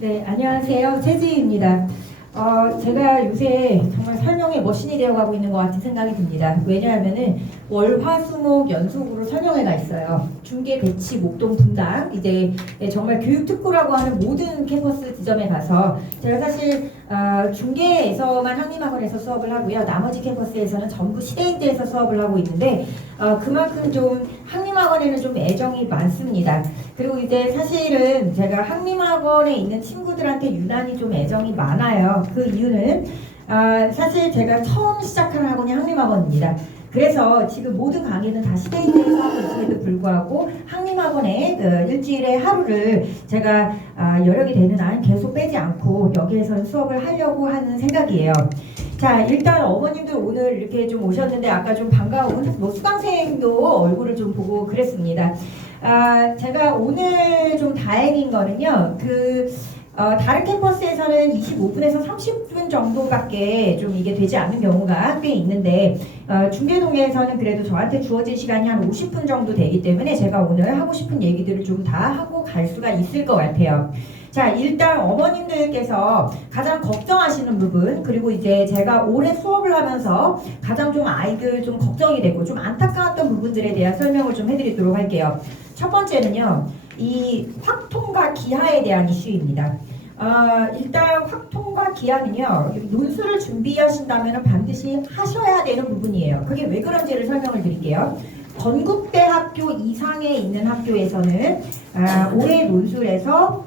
네, 안녕하세요. 최지희입니다. 제가 요새 정말 설명의 머신이 되어가고 있는 것 같은 생각이 듭니다. 왜냐하면은 월, 화, 수, 목 연속으로 설명회가 있어요. 중계, 배치, 목동, 분당 이제 정말 교육특구라고 하는 모든 캠퍼스 지점에 가서 제가 사실 중계에서만 한림학원에서 수업을 하고요. 나머지 캠퍼스에서는 전부 시대인대에서 수업을 하고 있는데 그만큼 좀 한림학원에는 좀 애정이 많습니다. 그리고 이제 사실은 제가 한림학원에 있는 친구들한테 유난히 좀 애정이 많아요. 그 이유는 사실 제가 처음 시작하는 학원이 한림학원입니다. 그래서 지금 모든 강의는 다 시대인대에서 하고 있음에도 불구하고 한림학원에 일주일에 하루를 제가 여력이 되는 한 계속 빼지 않고 여기에서 수업을 하려고 하는 생각이에요. 자, 일단 어머님들 오늘 이렇게 좀 오셨는데 아까 좀 반가운 수강생도 얼굴을 좀 보고 그랬습니다. 제가 오늘 좀 다행인 거는요. 다른 캠퍼스에서는 25분에서 30분 정도밖에 좀 이게 되지 않는 경우가 꽤 있는데 중계동에서는 그래도 저한테 주어진 시간이 한 50분 정도 되기 때문에 제가 오늘 하고 싶은 얘기들을 좀 다 하고 갈 수가 있을 것 같아요. 자, 일단 어머님들께서 가장 걱정하시는 부분, 그리고 이제 제가 올해 수업을 하면서 가장 좀 아이들 좀 걱정이 되고 좀 안타까웠던 부분들에 대한 설명을 좀 해드리도록 할게요. 첫 번째는요, 이 확통과 기하에 대한 이슈입니다. 일단 확통과 기하는요, 논술을 준비하신다면 반드시 하셔야 되는 부분이에요. 그게 왜 그런지를 설명을 드릴게요. 건국대학교 이상에 있는 학교에서는 올해 논술에서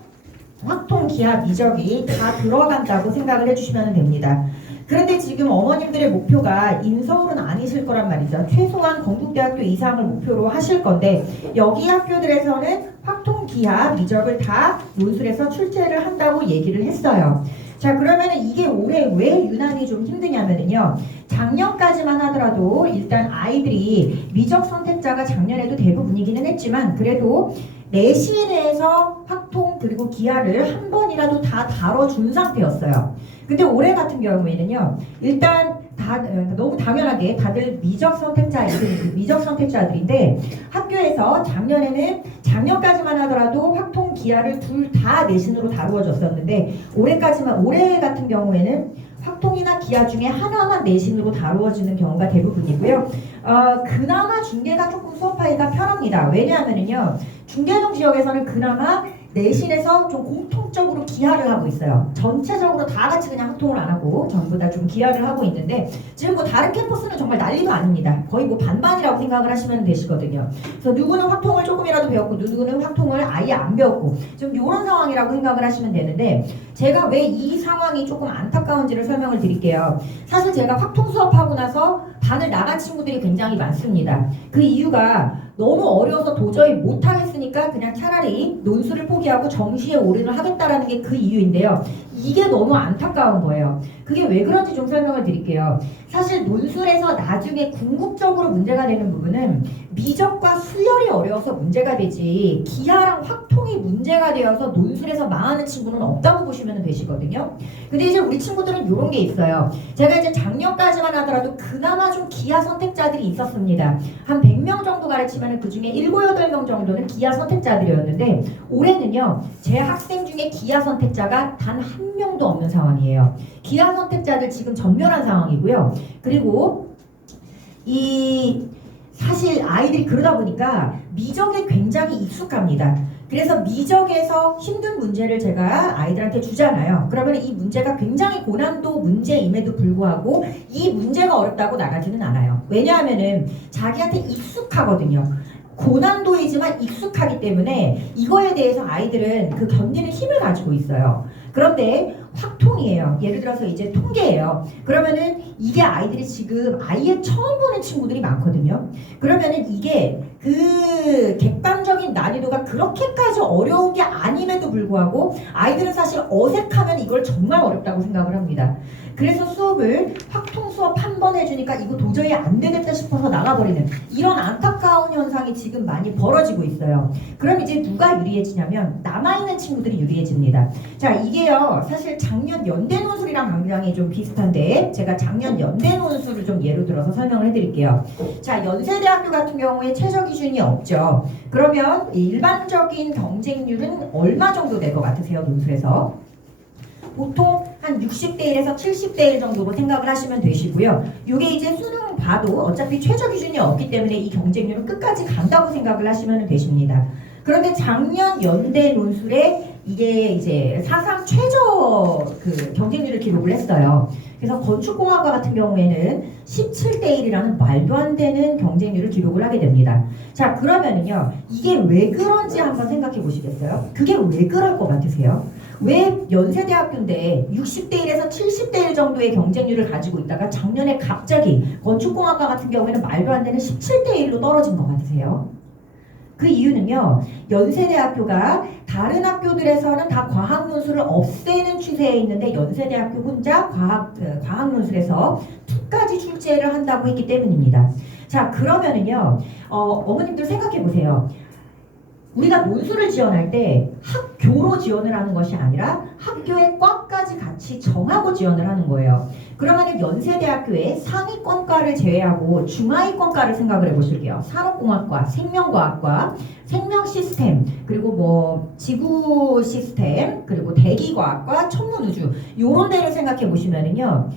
확통, 기하, 미적이 다 들어간다고 생각을 해주시면 됩니다. 그런데 지금 어머님들의 목표가 인서울은 아니실 거란 말이죠. 최소한 건국대학교 이상을 목표로 하실 건데 여기 학교들에서는 확통, 기하, 미적을 다 논술에서 출제를 한다고 얘기를 했어요. 자, 그러면 이게 올해 왜 유난히 좀 힘드냐면요. 작년까지만 하더라도 일단 아이들이 미적 선택자가 작년에도 대부분이기는 했지만 그래도 내신에서 확통 그리고 기하를 한 번이라도 다 다뤄준 상태였어요. 근데 올해 같은 경우에는요. 일단 너무 당연하게 다들 미적 선택자들인데 학교에서 작년까지만 하더라도 확통 기하를 둘 다 내신으로 다루어졌었는데 올해 같은 경우에는 확통이나 기하 중에 하나만 내신으로 다루어지는 경우가 대부분이고요. 그나마 중계가 조금 수업하기가 편합니다. 왜냐하면요. 중계동 지역에서는 그나마 내신에서 좀 공통적으로 기하를 하고 있어요. 전체적으로 다 같이 그냥 확통을 안 하고 전부 다 좀 기하를 하고 있는데 지금 다른 캠퍼스는 정말 난리도 아닙니다. 거의 반반이라고 생각을 하시면 되시거든요. 그래서 누구는 확통을 조금이라도 배웠고 누구는 확통을 아예 안 배웠고 좀 이런 상황이라고 생각을 하시면 되는데 제가 왜 이 상황이 조금 안타까운지를 설명을 드릴게요. 사실 제가 확통 수업하고 나서 반을 나간 친구들이 굉장히 많습니다. 그 이유가 너무 어려워서 도저히 못하겠으니까 그냥 차라리 논술을 포기하고 정시에 올인을 하겠다라는 게 그 이유인데요. 이게 너무 안타까운 거예요. 그게 왜 그런지 좀 설명을 드릴게요. 사실 논술에서 나중에 궁극적으로 문제가 되는 부분은 미적과 수열이 어려워서 문제가 되지 기하랑 확통이 문제가 되어서 논술에서 망하는 친구는 없다고 보시면 되시거든요. 근데 이제 우리 친구들은 이런 게 있어요. 제가 이제 작년까지만 하더라도 그나마 좀 기하 선택자들이 있었습니다. 한 100명 정도 가르치면 그 중에 7, 8명 정도는 기하 선택자들이었는데 올해는요. 제 학생 중에 기하 선택자가 단 한 명도 없는 상황이에요. 기하 선택자들 지금 전멸한 상황이고요. 그리고 사실 아이들이 그러다 보니까 미적에 굉장히 익숙합니다. 그래서 미적에서 힘든 문제를 제가 아이들한테 주잖아요. 그러면 이 문제가 굉장히 고난도 문제임에도 불구하고 이 문제가 어렵다고 나가지는 않아요. 왜냐하면은 자기한테 익숙하거든요. 고난도이지만 익숙하기 때문에 이거에 대해서 아이들은 그 견디는 힘을 가지고 있어요. 그런데 확통이에요. 예를 들어서 이제 통계예요. 그러면은 이게 아이들이 지금 아예 처음 보는 친구들이 많거든요. 그러면은 이게 그 객관적인 난이도가 그렇게까지 어려운 게 아님에도 불구하고 아이들은 사실 어색하면 이걸 정말 어렵다고 생각을 합니다. 그래서 수업을 확통 수업 한 번 해주니까 이거 도저히 안 되겠다 싶어서 나가버리는 이런 안타까운 현상이 지금 많이 벌어지고 있어요. 그럼 이제 누가 유리해지냐면 남아있는 친구들이 유리해집니다. 자, 이게요 사실 작년 연대 논술이랑 굉장히 좀 비슷한데 제가 작년 연대 논술을 좀 예로 들어서 설명을 해드릴게요. 자, 연세대학교 같은 경우에 최저 기준이 없죠. 그러면 일반적인 경쟁률은 얼마 정도 될 것 같으세요? 논술에서? 보통 한 60대 1에서 70대 1 정도로 생각을 하시면 되시고요. 이게 이제 수능 봐도 어차피 최저 기준이 없기 때문에 이 경쟁률은 끝까지 간다고 생각을 하시면 되십니다. 그런데 작년 연대 논술에 이게 이제 사상 최저 그 경쟁률을 기록을 했어요. 그래서 건축공학과 같은 경우에는 17대 1이라는 말도 안 되는 경쟁률을 기록을 하게 됩니다. 자, 그러면은요, 이게 왜 그런지 한번 생각해 보시겠어요? 그게 왜 그럴 것 같으세요? 왜 연세대학교인데 60대 1에서 70대 1 정도의 경쟁률을 가지고 있다가 작년에 갑자기 건축공학과 같은 경우에는 말도 안 되는 17대 1로 떨어진 것 같으세요? 그 이유는요, 연세대학교가 다른 학교들에서는 다 과학 논술을 없애는 추세에 있는데 연세대학교 혼자 과학 논술에서 2까지 출제를 한다고 했기 때문입니다. 자, 그러면은요, 어머님들 생각해 보세요. 우리가 논술을 지원할 때 학교로 지원을 하는 것이 아니라 학교의 과까지 같이 정하고 지원을 하는 거예요. 그러면 연세대학교의 상위권과를 제외하고 중하위권과를 생각을 해보실게요. 산업공학과, 생명과학과, 생명시스템, 그리고 뭐 지구시스템, 그리고 대기과학과, 천문우주 요런 데를 생각해 보시면은요.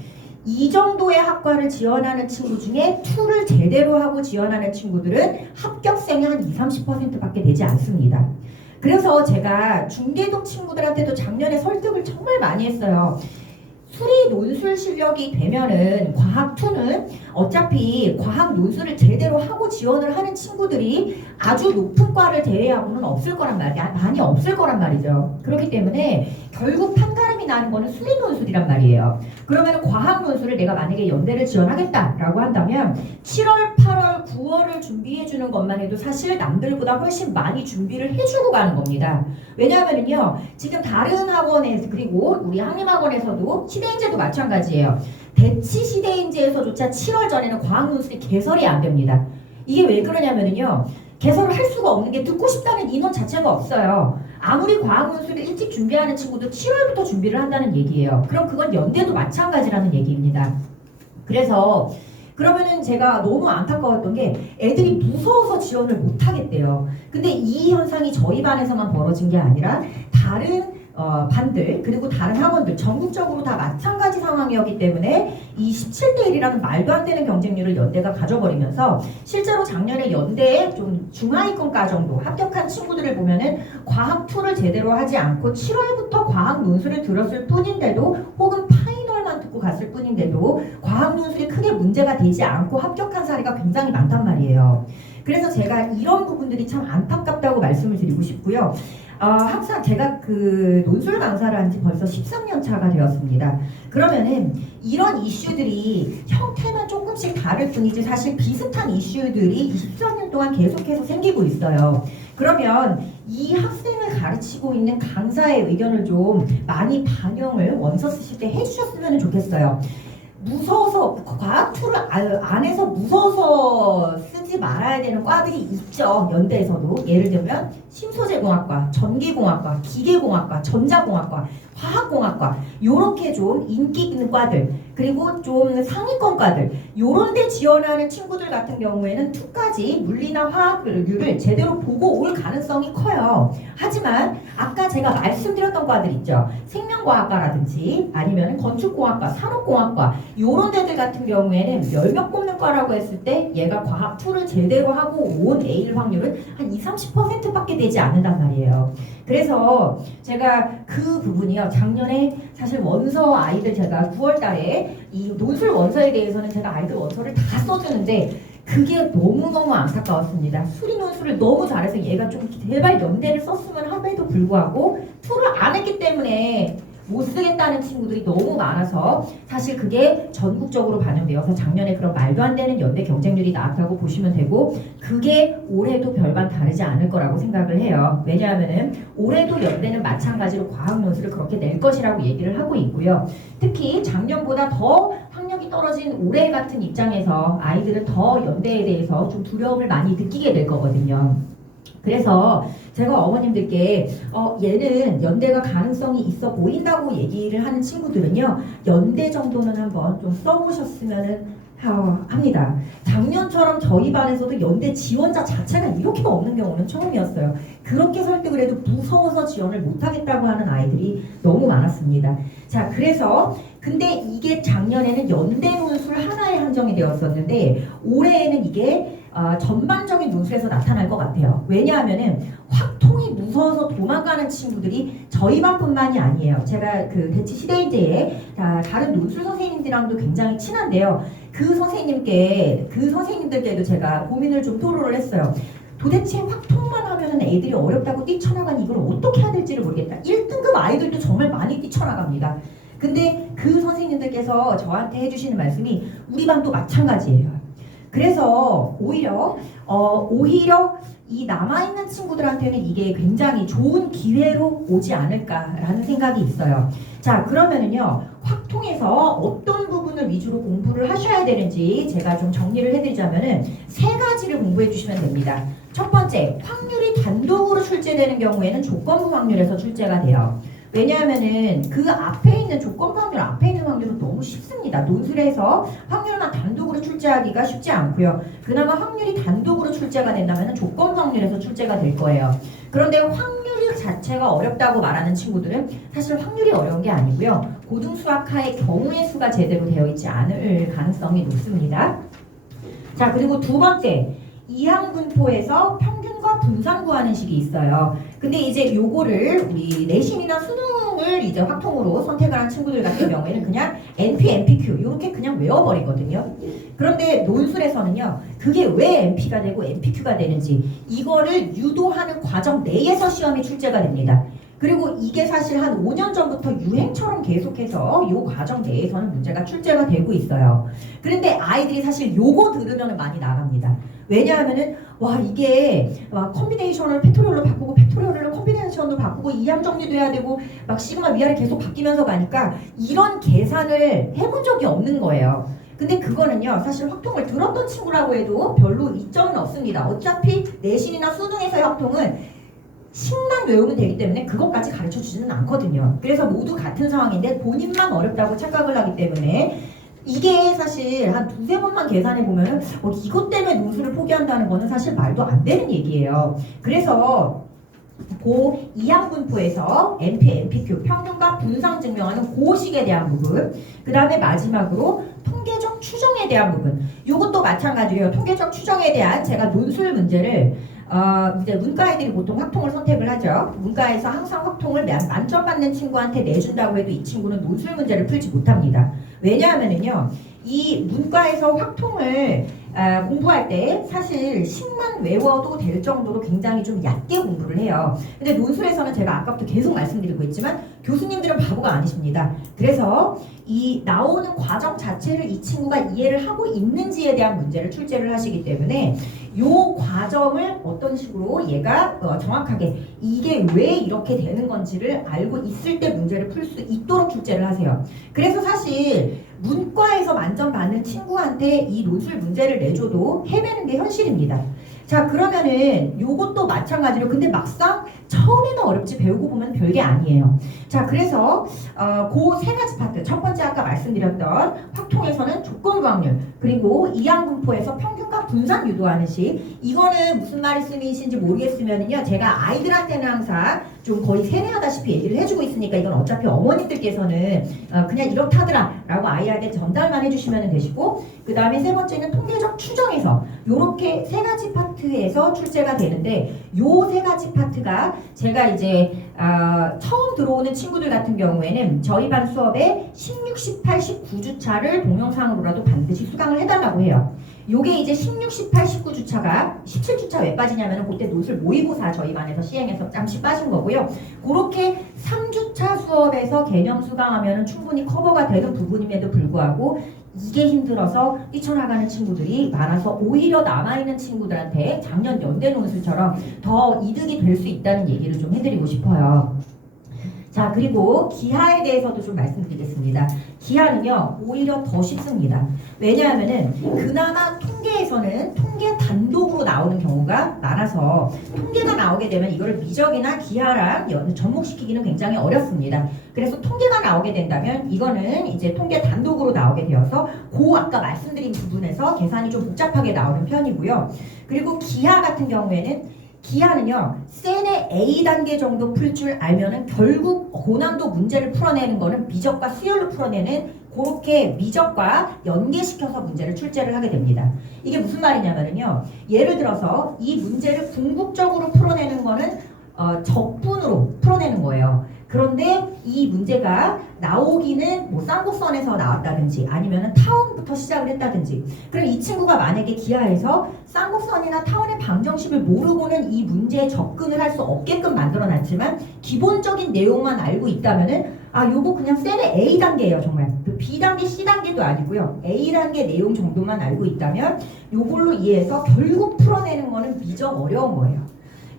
이 정도의 학과를 지원하는 친구 중에 2를 제대로 하고 지원하는 친구들은 합격생이 한 20-30%밖에 되지 않습니다. 그래서 제가 중계동 친구들한테도 작년에 설득을 정말 많이 했어요. 수리 논술 실력이 되면은 과학 2는 어차피 과학 논술을 제대로 하고 지원을 하는 친구들이 아주 높은 과를 제외하고는 없을 거란 말이야. 많이 없을 거란 말이죠. 그렇기 때문에 결국 판가름이 나는 거는 수리 논술이란 말이에요. 그러면 과학 논술을 내가 만약에 연대를 지원하겠다라고 한다면 7월, 8월, 9월을 준비해 주는 것만 해도 사실 남들보다 훨씬 많이 준비를 해주고 가는 겁니다. 왜냐하면요, 지금 다른 학원에서 그리고 우리 한림학원에서도 시대인재도 마찬가지예요. 대치 시대인재에서조차 7월 전에는 과학 논술이 개설이 안 됩니다. 이게 왜 그러냐면요, 개설을 할 수가 없는 게 듣고 싶다는 인원 자체가 없어요. 아무리 과학 논술을 일찍 준비하는 친구도 7월부터 준비를 한다는 얘기예요. 그럼 그건 연대도 마찬가지라는 얘기입니다. 그래서 그러면은 제가 너무 안타까웠던 게 애들이 무서워서 지원을 못 하겠대요. 근데 이 현상이 저희 반에서만 벌어진 게 아니라 다른 반들 그리고 다른 학원들 전국적으로 다 마찬가지 상황이었기 때문에 이 17대 1이라는 말도 안 되는 경쟁률을 연대가 가져버리면서 실제로 작년에 연대에 좀 중하위권과 정도 합격한 친구들을 보면은 과학 2를 제대로 하지 않고 7월부터 과학 논술을 들었을 뿐인데도 혹은 파이널만 듣고 갔을 뿐인데도 과학 논술이 크게 문제가 되지 않고 합격한 사례가 굉장히 많단 말이에요. 그래서 제가 이런 부분들이 참 안타깝다고 말씀을 드리고 싶고요. 항상 제가 그 논술 강사를 한 지 벌써 13년 차가 되었습니다. 그러면은 이런 이슈들이 형태만 조금씩 다를 뿐이지 사실 비슷한 이슈들이 23년 동안 계속해서 생기고 있어요. 그러면 이 학생을 가르치고 있는 강사의 의견을 좀 많이 반영을 원서 쓰실 때 해주셨으면 좋겠어요. 무서워서 과학 2를 안에서 무서워서 쓰지 말아야 되는 과들이 있죠. 연대에서도 예를 들면 심소재공학과, 전기공학과, 기계공학과, 전자공학과, 화학공학과 요렇게 좀 인기 있는 과들 그리고 좀 상위권 과들 요런 데 지원하는 친구들 같은 경우에는 2까지 물리나 화학을 제대로 보고 올 가능성이 커요. 하지만 아까 제가 말씀드렸던 과들 있죠. 생명과학과라든지 아니면 건축공학과, 산업공학과 요런 데들 같은 경우에는 10명 뽑는 과라고 했을 때 얘가 과학 2를 제대로 하고 온 A일 확률은 한 20-30%밖에 되지 않는단 말이에요. 그래서 제가 그 부분이요. 작년에 사실 원서 아이들 제가 9월 달에 이 논술 원서에 대해서는 제가 아이들 원서를 다 써주는데 그게 너무너무 안타까웠습니다. 수리 논술을 너무 잘해서 얘가 좀 제발 연대를 썼으면 함에도 불구하고 2를 안 했기 때문에 못 쓰겠다는 친구들이 너무 많아서 사실 그게 전국적으로 반영되어서 작년에 그런 말도 안 되는 연대 경쟁률이 나왔다고 보시면 되고 그게 올해도 별반 다르지 않을 거라고 생각을 해요. 왜냐하면은 올해도 연대는 마찬가지로 과학 논술을 그렇게 낼 것이라고 얘기를 하고 있고요. 특히 작년보다 더 학력이 떨어진 올해 같은 입장에서 아이들은 더 연대에 대해서 좀 두려움을 많이 느끼게 될 거거든요. 그래서 제가 어머님들께 얘는 연대가 가능성이 있어 보인다고 얘기를 하는 친구들은요, 연대 정도는 한번 좀 써보셨으면 합니다. 작년처럼 저희 반에서도 연대 지원자 자체가 이렇게 없는 경우는 처음이었어요. 그렇게 설득을 해도 무서워서 지원을 못하겠다고 하는 아이들이 너무 많았습니다. 자, 그래서 근데 이게 작년에는 연대 논술 하나에 한정이 되었었는데 올해에는 이게 전반적인 논술에서 나타날 것 같아요. 왜냐하면은 확통이 무서워서 도망가는 친구들이 저희 반뿐만이 아니에요. 제가 그 대치 시대인제에 다른 논술 선생님들이랑도 굉장히 친한데요. 그 선생님들께도 제가 고민을 좀 토로를 했어요. 도대체 확통만 하면은 애들이 어렵다고 뛰쳐나가니 이걸 어떻게 해야 될지를 모르겠다. 1등급 아이들도 정말 많이 뛰쳐나갑니다. 근데 그 선생님들께서 저한테 해주시는 말씀이 우리 반도 마찬가지예요. 그래서 오히려 이 남아있는 친구들한테는 이게 굉장히 좋은 기회로 오지 않을까라는 생각이 있어요. 자, 그러면은요, 확통에서 어떤 부분을 위주로 공부를 하셔야 되는지 제가 좀 정리를 해드리자면은 세 가지를 공부해 주시면 됩니다. 첫 번째, 확률이 단독으로 출제되는 경우에는 조건부 확률에서 출제가 돼요. 왜냐하면은 그 앞에 있는 조건부 확률 앞에 있는 확률은 너무 쉽습니다. 논술에서 확률만 단독으로 출제하기가 쉽지 않고요. 그나마 확률이 단독으로 출제가 된다면 조건부 확률에서 출제가 될 거예요. 그런데 확률 자체가 어렵다고 말하는 친구들은 사실 확률이 어려운 게 아니고요. 고등수학하의 경우의 수가 제대로 되어 있지 않을 가능성이 높습니다. 자, 그리고 두 번째, 이항분포에서 평균과 분산 구하는 식이 있어요. 근데 이제 요거를 우리 내신이나 수능을 이제 확통으로 선택을 한 친구들 같은 경우에는 그냥 NP, MPQ 이렇게 그냥 외워버리거든요. 그런데 논술에서는요, 그게 왜 NP가 되고 MPQ가 되는지 이거를 유도하는 과정 내에서 시험이 출제가 됩니다. 그리고 이게 사실 한 5년 전부터 유행처럼 계속해서 이 과정 내에서는 문제가 출제가 되고 있어요. 그런데 아이들이 사실 요거 들으면 많이 나갑니다. 왜냐하면은 이게 컴비네이션을 팩토리얼로 바꾸고 팩토리얼을 컴비네이션으로 바꾸고 이항 정리도 해야 되고 막 시그마 위아래 계속 바뀌면서 가니까 이런 계산을 해본 적이 없는 거예요. 근데 그거는요, 사실 확통을 들었던 친구라고 해도 별로 이점은 없습니다. 어차피 내신이나 수능에서의 확통은 식만 외우면 되기 때문에 그것까지 가르쳐주지는 않거든요. 그래서 모두 같은 상황인데 본인만 어렵다고 착각을 하기 때문에 이게 사실 한 두세 번만 계산해보면 이것 때문에 논술을 포기한다는 거는 사실 말도 안 되는 얘기예요. 그래서 고 이항분포에서 NP, MPQ, 평균과 분상 증명하는 고식에 대한 부분, 그 다음에 마지막으로 통계적 추정에 대한 부분, 이것도 마찬가지예요. 통계적 추정에 대한 제가 논술 문제를 이제 문과 애들이 보통 확통을 선택을 하죠. 문과에서 항상 확통을 만점 받는 친구한테 내준다고 해도 이 친구는 논술 문제를 풀지 못합니다. 왜냐하면은요, 이 문과에서 확통을 공부할 때 사실 10만 외워도 될 정도로 굉장히 좀 얕게 공부를 해요. 근데 논술에서는 제가 아까부터 계속 말씀드리고 있지만 교수님들은 바보가 아니십니다. 그래서 이 나오는 과정 자체를 이 친구가 이해를 하고 있는지에 대한 문제를 출제를 하시기 때문에 요 과정을 어떤 식으로 얘가 정확하게 이게 왜 이렇게 되는 건지를 알고 있을 때 문제를 풀 수 있도록 출제를 하세요. 그래서 사실 문과에서 만점 받는 친구한테 이 논술 문제를 내줘도 헤매는 게 현실입니다. 자, 그러면은 요것도 마찬가지로 근데 막상 처음에는 어렵지 배우고 보면 별게 아니에요. 자, 그래서 그 세 가지 파트, 첫 번째 아까 말씀드렸던 확통에서는 조건부 확률, 그리고 이항분포에서 평균과 분산 유도하는 식, 이거는 무슨 말씀이신지 모르겠으면은요, 제가 아이들한테는 항상 좀 거의 세뇌하다시피 얘기를 해주고 있으니까 이건 어차피 어머님들께서는 그냥 이렇다더라 라고 아이한테 전달만 해주시면 되시고, 그 다음에 세 번째는 통계적 추정에서 요렇게 세 가지 파트에서 출제가 되는데, 요 세 가지 파트가 제가 이제 처음 들어오는 친구들 같은 경우에는 저희 반 수업에 16, 18, 19주차를 동영상으로라도 반드시 수강을 해달라고 해요. 요게 이제 16, 18, 19주차가 17주차 왜 빠지냐면은 그때 논술 모의고사 저희 반에서 시행해서 잠시 빠진 거고요. 그렇게 3주차 수업에서 개념 수강하면은 충분히 커버가 되는 부분임에도 불구하고 이게 힘들어서 뛰쳐나가는 친구들이 많아서 오히려 남아있는 친구들한테 작년 연대 논술처럼 더 이득이 될 수 있다는 얘기를 좀 해드리고 싶어요. 자, 그리고 기하에 대해서도 좀 말씀드리겠습니다. 기하는요, 오히려 더 쉽습니다. 왜냐하면은 그나마 통계에서는 통계 단독으로 나오는 경우가 많아서 통계가 나오게 되면 이거를 미적이나 기하랑 접목시키기는 굉장히 어렵습니다. 그래서 통계가 나오게 된다면 이거는 이제 통계 단독으로 나오게 되어서 아까 말씀드린 부분에서 계산이 좀 복잡하게 나오는 편이고요. 그리고 기하 같은 경우에는 기하는요, 센의 A단계 정도 풀 줄 알면은 결국 고난도 문제를 풀어내는 거는 미적과 수열로 풀어내는 그렇게 미적과 연계시켜서 문제를 출제를 하게 됩니다. 이게 무슨 말이냐면요, 예를 들어서 이 문제를 궁극적으로 풀어내는 거는 적분으로 풀어내는 거예요. 그런데 이 문제가 나오기는 뭐 쌍곡선에서 나왔다든지 아니면은 타원부터 시작을 했다든지, 그럼 이 친구가 만약에 기하에서 쌍곡선이나 타원의 방정식을 모르고는 이 문제에 접근을 할 수 없게끔 만들어놨지만 기본적인 내용만 알고 있다면은 요거 그냥 셀의 A단계예요. 정말 B단계, C단계도 아니고요. A단계 내용 정도만 알고 있다면 요걸로 이해해서 결국 풀어내는 거는 미적 어려운 거예요.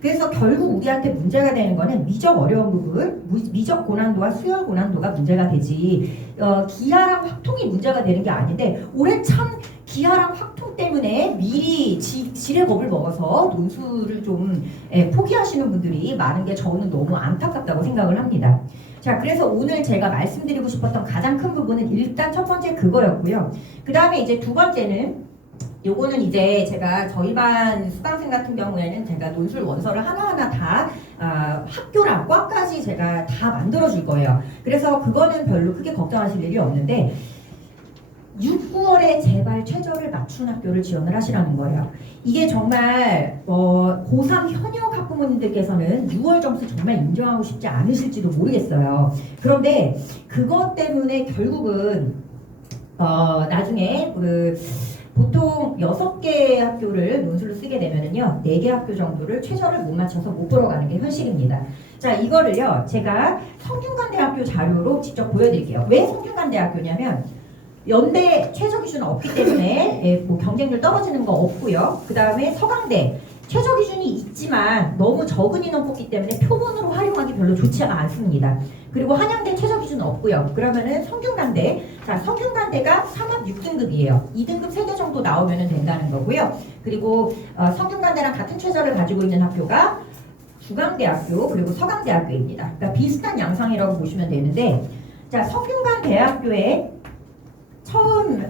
그래서 결국 우리한테 문제가 되는 거는 미적 어려운 부분, 미적 고난도와 수열 고난도가 문제가 되지, 기하랑 확통이 문제가 되는 게 아닌데, 올해 참 기하랑 확통 때문에 미리 지레 겁을 먹어서 논술을 좀 포기하시는 분들이 많은 게 저는 너무 안타깝다고 생각을 합니다. 자, 그래서 오늘 제가 말씀드리고 싶었던 가장 큰 부분은 일단 첫 번째 그거였고요. 그 다음에 이제 두 번째는 요거는 이제 제가 저희 반 수강생 같은 경우에는 제가 논술 원서를 하나하나 다 학교랑 과까지 제가 다 만들어 줄 거예요. 그래서 그거는 별로 크게 걱정하실 일이 없는데 6, 9월에 제발 최저를 맞춘 학교를 지원을 하시라는 거예요. 이게 정말 고3 현역 학부모님들께서는 6월 점수 정말 인정하고 싶지 않으실지도 모르겠어요. 그런데 그것 때문에 결국은 나중에 보통 6개 학교를 논술로 쓰게 되면은요, 4개 학교 정도를 최저를 못 맞춰서 못 보러 가는 게 현실입니다. 자, 이거를요, 제가 성균관대학교 자료로 직접 보여드릴게요. 왜 성균관대학교냐면, 연대 최저 기준은 없기 때문에 뭐 경쟁률 떨어지는 거 없고요. 그 다음에 서강대 최저 기준이 있지만 너무 적은 인원 뽑기 때문에 표본으로 활용하기 별로 좋지가 않습니다. 그리고 한양대 최저 기준은 없고요. 그러면은 성균관대, 자, 성균관대가 상업 6등급이에요. 2등급 3개 정도 나오면 된다는 거고요. 그리고 성균관대랑 같은 최저를 가지고 있는 학교가 중앙대학교 그리고 서강대학교입니다. 그러니까 비슷한 양상이라고 보시면 되는데, 자, 성균관대학교의 처음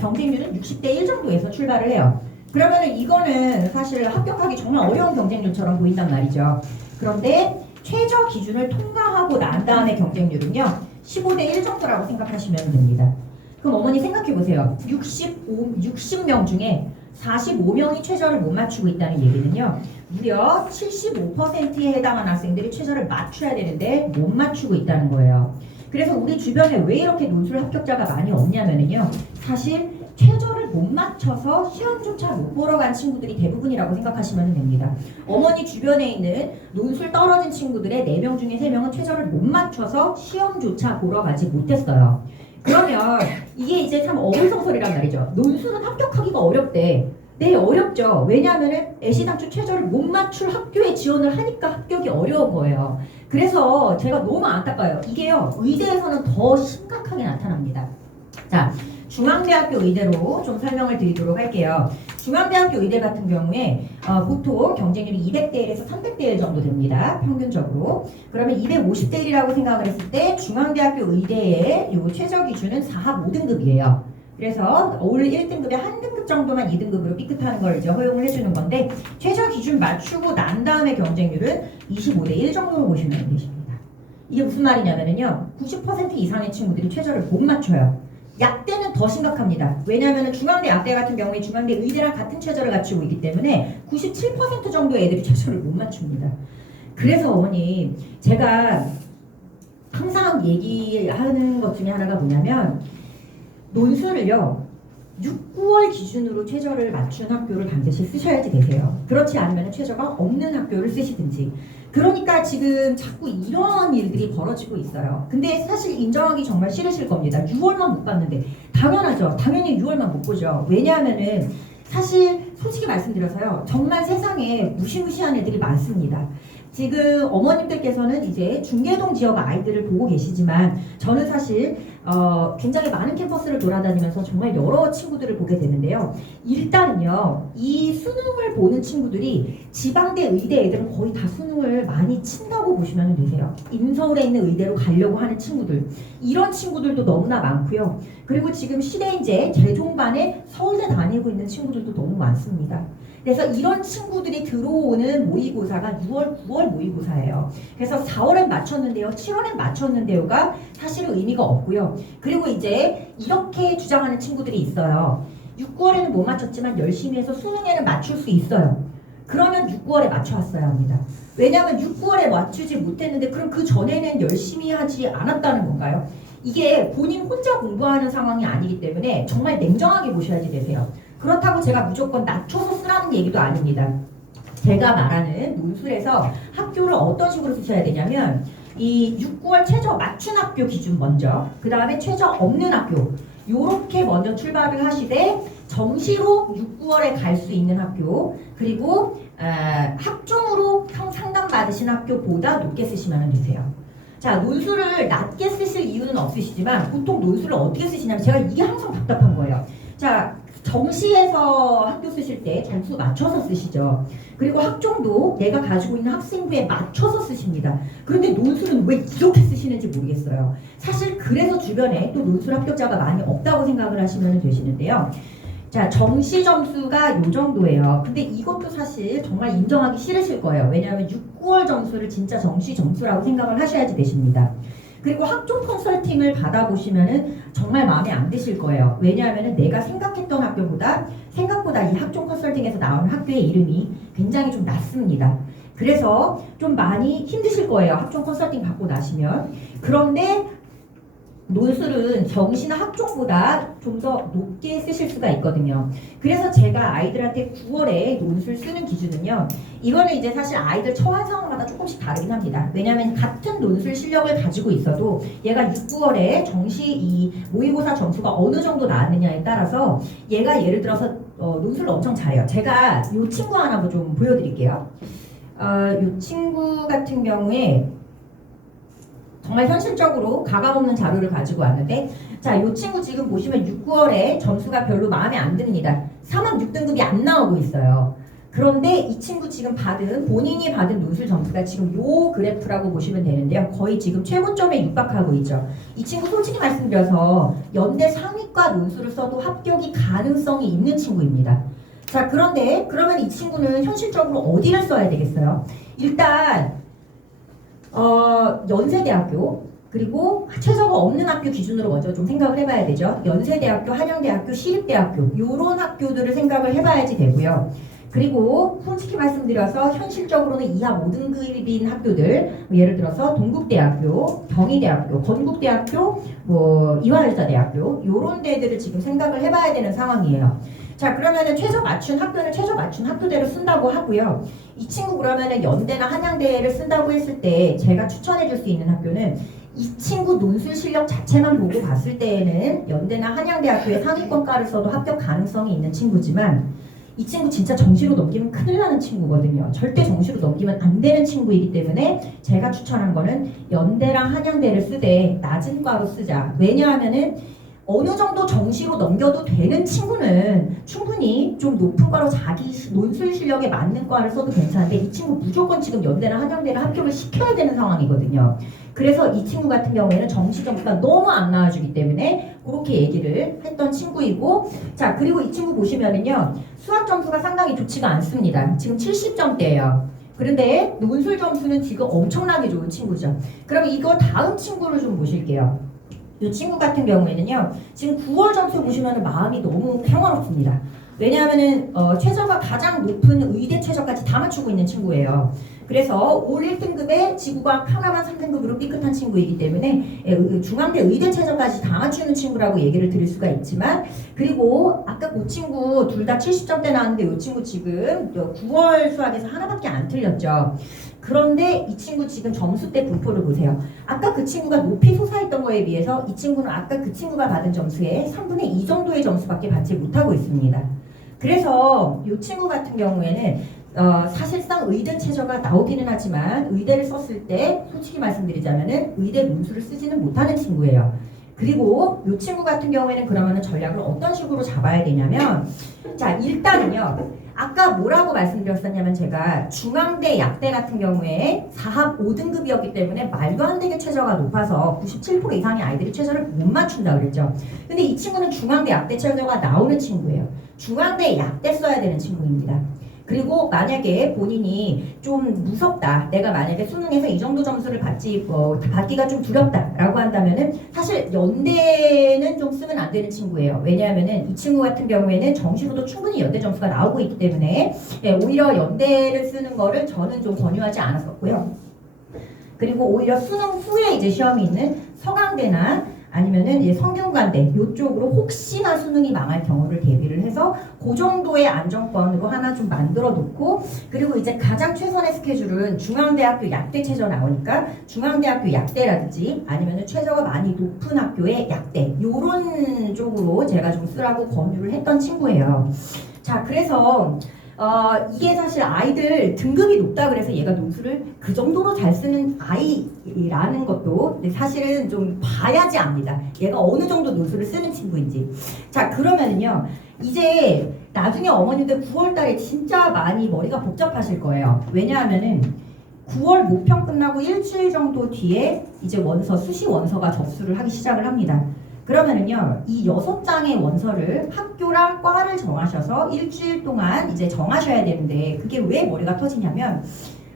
경쟁률은 60대 1 정도에서 출발을 해요. 그러면 이거는 사실 합격하기 정말 어려운 경쟁률처럼 보인단 말이죠. 그런데 최저 기준을 통과하고 난 다음에 경쟁률은요, 15대 1 정도라고 생각하시면 됩니다. 그럼 어머니 생각해 보세요. 60명 중에 45명이 최저를 못 맞추고 있다는 얘기는요, 무려 75%에 해당하는 학생들이 최저를 맞춰야 되는데 못 맞추고 있다는 거예요. 그래서 우리 주변에 왜 이렇게 논술 합격자가 많이 없냐면요, 사실 최저를 못 맞춰서 시험조차 못 보러 간 친구들이 대부분이라고 생각하시면 됩니다. 어머니 주변에 있는 논술 떨어진 친구들의 4명 중에 3명은 최저를 못 맞춰서 시험조차 보러 가지 못했어요. 그러면 이게 이제 참 어불성설이란 말이죠. 논술은 합격하기가 어렵대. 네, 어렵죠. 왜냐하면 애시당초 최저를 못 맞출 학교에 지원을 하니까 합격이 어려운 거예요. 그래서 제가 너무 안타까워요. 이게요, 의대에서는 더 심각하게 나타납니다. 자, 중앙대학교 의대로 좀 설명을 드리도록 할게요. 중앙대학교 의대 같은 경우에 보통 경쟁률이 200대 1에서 300대 1 정도 됩니다. 평균적으로. 그러면 250대 1이라고 생각을 했을 때 중앙대학교 의대의 요 최저 기준은 4합 5등급이에요. 그래서 올 1등급에 한 등급 정도만 2등급으로 삐끗하는 걸 이제 허용을 해주는 건데, 최저 기준 맞추고 난 다음에 경쟁률은 25대 1 정도로 보시면 되십니다. 이게 무슨 말이냐면요, 90% 이상의 친구들이 최저를 못 맞춰요. 약대는 더 심각합니다. 왜냐하면 중앙대 약대 같은 경우에 중앙대 의대랑 같은 최저를 갖추고 있기 때문에 97% 정도의 애들이 최저를 못 맞춥니다. 그래서 어머니, 제가 항상 얘기하는 것 중에 하나가 뭐냐면, 논술을요, 6, 9월 기준으로 최저를 맞춘 학교를 반드시 쓰셔야지 되세요. 그렇지 않으면 최저가 없는 학교를 쓰시든지. 그러니까 지금 자꾸 이런 일들이 벌어지고 있어요. 근데 사실 인정하기 정말 싫으실 겁니다. 6월만 못 봤는데. 당연하죠. 당연히 6월만 못 보죠. 왜냐하면은 사실 솔직히 말씀드려서요, 정말 세상에 무시무시한 애들이 많습니다. 지금 어머님들께서는 이제 중계동 지역 아이들을 보고 계시지만 저는 사실 굉장히 많은 캠퍼스를 돌아다니면서 정말 여러 친구들을 보게 되는데요. 일단은요, 이 수능을 보는 친구들이 지방대 의대 애들은 거의 다 수능을 많이 친다고 보시면 되세요. 인서울에 있는 의대로 가려고 하는 친구들, 이런 친구들도 너무나 많고요. 그리고 지금 시대인재 재종반에 서울대 다니고 있는 친구들도 너무 많습니다. 그래서 이런 친구들이 들어오는 모의고사가 6월, 9월 모의고사예요. 그래서 4월엔 맞췄는데요, 7월엔 맞췄는데요가 사실은 의미가 없고요. 그리고 이제 이렇게 주장하는 친구들이 있어요. 6, 9월에는 못 맞췄지만 열심히 해서 수능에는 맞출 수 있어요. 그러면 6, 9월에 맞춰왔어야 합니다. 왜냐하면 6, 9월에 맞추지 못했는데 그럼 그 전에는 열심히 하지 않았다는 건가요? 이게 본인 혼자 공부하는 상황이 아니기 때문에 정말 냉정하게 보셔야지 되세요. 그렇다고 제가 무조건 낮춰서 쓰라는 얘기도 아닙니다. 제가 말하는 논술에서 학교를 어떤 식으로 쓰셔야 되냐면 이 6, 9월 최저 맞춘 학교 기준 먼저, 그 다음에 최저 없는 학교, 요렇게 먼저 출발을 하시되 정시로 6, 9월에 갈 수 있는 학교, 그리고 학종으로 상담받으신 학교보다 높게 쓰시면 되세요. 자, 논술을 낮게 쓰실 이유는 없으시지만 보통 논술을 어떻게 쓰시냐면 제가 이게 항상 답답한 거예요. 자, 정시에서 학교 쓰실 때 점수 맞춰서 쓰시죠. 그리고 학종도 내가 가지고 있는 학생부에 맞춰서 쓰십니다. 그런데 논술은 왜 이렇게 쓰시는지 모르겠어요. 사실 그래서 주변에 또 논술 합격자가 많이 없다고 생각을 하시면 되시는데요. 자, 정시 점수가 요 정도예요. 근데 이것도 사실 정말 인정하기 싫으실 거예요. 왜냐하면 6, 9월 점수를 진짜 정시 점수라고 생각을 하셔야지 되십니다. 그리고 학종 컨설팅을 받아보시면은 정말 마음에 안 드실 거예요. 왜냐하면은 내가 생각했던 학교보다 생각보다 이 학종 컨설팅에서 나오는 학교의 이름이 굉장히 좀 낮습니다. 그래서 좀 많이 힘드실 거예요. 학종 컨설팅 받고 나시면. 그런데 논술은 정시나 학종보다 좀 더 높게 쓰실 수가 있거든요. 그래서 제가 아이들한테 9월에 논술 쓰는 기준은요. 이거는 이제 사실 아이들 처한 상황마다 조금씩 다르긴 합니다. 왜냐하면 같은 논술 실력을 가지고 있어도 얘가 6, 9월에 정시 이 모의고사 점수가 어느 정도 나왔느냐에 따라서 얘가 예를 들어서 논술을 엄청 잘해요. 제가 이 친구 하나 좀 보여드릴게요. 이 친구 같은 경우에 정말 현실적으로 가감없는 자료를 가지고 왔는데 자, 이 친구 지금 보시면 6, 9월에 점수가 별로 마음에 안 듭니다. 3학 6등급이 안 나오고 있어요. 그런데 이 친구 지금 본인이 받은 논술 점수가 지금 요 그래프라고 보시면 되는데요. 거의 지금 최고점에 육박하고 있죠. 이 친구 솔직히 말씀드려서 연대 상위과 논술을 써도 합격이 가능성이 있는 친구입니다. 자, 그런데 그러면 이 친구는 현실적으로 어디를 써야 되겠어요? 일단 연세대학교, 그리고 최저가 없는 학교 기준으로 먼저 좀 생각을 해봐야 되죠. 연세대학교, 한양대학교, 시립대학교 이런 학교들을 생각을 해봐야지 되고요. 그리고 솔직히 말씀드려서 현실적으로는 이하 5등급인 학교들, 예를 들어서 동국대학교, 경희대학교, 건국대학교, 이화여자대학교 이런 데들을 지금 생각을 해봐야 되는 상황이에요. 자, 그러면은 최저 맞춘 학교는 최저 맞춘 학교대로 쓴다고 하고요. 이 친구 그러면은 연대나 한양대를 쓴다고 했을 때 제가 추천해 줄 수 있는 학교는 이 친구 논술 실력 자체만 보고 봤을 때에는 연대나 한양대학교의 상위권과를 써도 합격 가능성이 있는 친구지만 이 친구 진짜 정시로 넘기면 큰일 나는 친구거든요. 절대 정시로 넘기면 안 되는 친구이기 때문에 제가 추천한 거는 연대랑 한양대를 쓰되 낮은 과로 쓰자. 왜냐하면은 어느 정도 정시로 넘겨도 되는 친구는 충분히 좀 높은 과로 자기 논술 실력에 맞는 과를 써도 괜찮은데 이 친구 무조건 지금 연대나 한양대를 합격을 시켜야 되는 상황이거든요. 그래서 이 친구 같은 경우에는 정시 점수가 너무 안 나와주기 때문에 그렇게 얘기를 했던 친구이고, 자, 그리고 이 친구 보시면은요 수학 점수가 상당히 좋지가 않습니다. 지금 70점대예요. 그런데 논술 점수는 지금 엄청나게 좋은 친구죠. 그럼 이거 다음 친구를 좀 보실게요. 이 친구 같은 경우에는요 지금 9월 점수 보시면 마음이 너무 평화롭습니다. 왜냐하면은 최저가 가장 높은 의대 최저까지 다 맞추고 있는 친구예요. 그래서 올 1등급에 지구과학 하나만 3등급으로 삐끗한 친구이기 때문에 중앙대 의대 최저까지 다 맞추는 친구라고 얘기를 드릴 수가 있지만, 그리고 아까 그 친구 둘 다 70점대 나왔는데 이 친구 지금 9월 수학에서 하나밖에 안 틀렸죠. 그런데 이 친구 지금 점수대 분포를 보세요. 아까 그 친구가 높이 솟아있던 거에 비해서 이 친구는 아까 그 친구가 받은 점수의 3분의 2 정도의 점수밖에 받지 못하고 있습니다. 그래서 이 친구 같은 경우에는 사실상 의대 최저가 나오기는 하지만 의대를 썼을 때 솔직히 말씀드리자면은 의대 논술을 쓰지는 못하는 친구예요. 그리고 이 친구 같은 경우에는 그러면은 전략을 어떤 식으로 잡아야 되냐면, 자 일단은요, 아까 뭐라고 말씀드렸었냐면 제가 중앙대 약대 같은 경우에 4합 5등급이었기 때문에 말도 안 되게 최저가 높아서 97% 이상의 아이들이 최저를 못 맞춘다 그랬죠. 근데 이 친구는 중앙대 약대 최저가 나오는 친구예요. 중앙대 약대 써야 되는 친구입니다. 그리고 만약에 본인이 좀 무섭다, 내가 만약에 수능에서 이 정도 점수를 받기가 좀 두렵다라고 한다면은 사실 연대는 좀 쓰면 안 되는 친구예요. 왜냐하면은 이 친구 같은 경우에는 정시로도 충분히 연대 점수가 나오고 있기 때문에 오히려 연대를 쓰는 거를 저는 좀 권유하지 않았었고요. 그리고 오히려 수능 후에 이제 시험이 있는 서강대나 아니면은 이제 성균관대 이쪽으로 혹시나 수능이 망할 경우를 대비를 해서 그 정도의 안정권으로 하나 좀 만들어 놓고, 그리고 이제 가장 최선의 스케줄은 중앙대학교 약대 최저 나오니까 중앙대학교 약대라든지 아니면은 최저가 많이 높은 학교의 약대 요런 쪽으로 제가 좀 쓰라고 권유를 했던 친구예요. 자, 그래서 이게 사실 아이들 등급이 높다 그래서 얘가 논술을 그 정도로 잘 쓰는 아이라는 것도 사실은 좀 봐야지 압니다. 얘가 어느 정도 논술을 쓰는 친구인지. 자, 그러면은요, 이제 나중에 어머님들 9월 달에 진짜 많이 머리가 복잡하실 거예요. 왜냐하면은 9월 모평 끝나고 일주일 정도 뒤에 이제 원서, 수시 원서가 접수를 하기 시작을 합니다. 그러면은요, 이 6장의 원서를 학교랑 과를 정하셔서 일주일 동안 이제 정하셔야 되는데, 그게 왜 머리가 터지냐면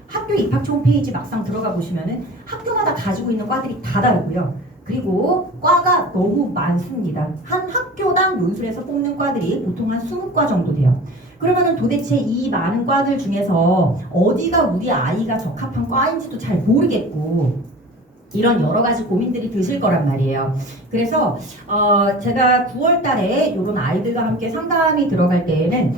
학교 입학처 홈페이지 막상 들어가 보시면은 학교마다 가지고 있는 과들이 다 다르고요. 그리고 과가 너무 많습니다. 한 학교당 논술에서 뽑는 과들이 보통 한 20과 정도 돼요. 그러면은 도대체 이 많은 과들 중에서 어디가 우리 아이가 적합한 과인지도 잘 모르겠고, 이런 여러 가지 고민들이 드실 거란 말이에요. 그래서 제가 9월 달에 이런 아이들과 함께 상담이 들어갈 때에는